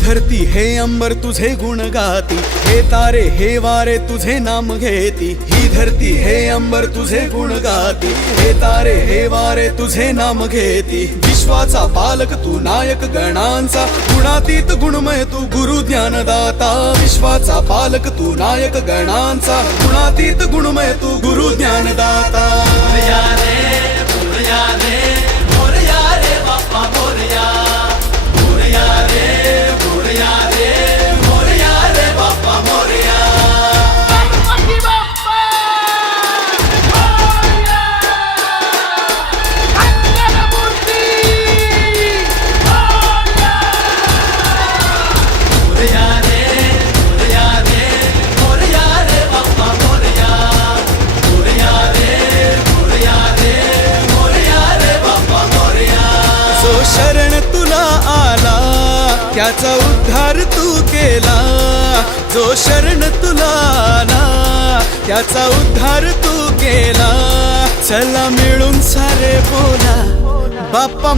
धरती हे अंबर तुझे गुण गाती, हे तारे हे वारे तुझे नाम घेती। ही धरती हे अंबर तुझे गुण गाती, हे तारे हे वारे तुझे नाम घेती। विश्वाचा पालक तू नायक गणांचा, गुणातीत गुणमय तू गुरु ज्ञानदाता। विश्वाचा पालक तू नायक गणांचा, गुणातीत गुणमय तू गुरु ज्ञानदाता। मोरया रे मोरया रे बाप्पा मोरया, मोरया रे मोरया रे मोरया रे बाप्पा मोरया। गणपती बाप्पा मोरया, मंगलमूर्ती मोरया। मोरया रे मोरया रे मोरया रे बाप्पा मोरया, मोरया रे मोरया रे मोरया रे बाप्पा मोरया। जो शरण तुला आला त्याचा उद्धार तू केला, जो शरण तुला आला त्याचा उद्धार तू केला। चला मिळून सारे बोला बाप्पा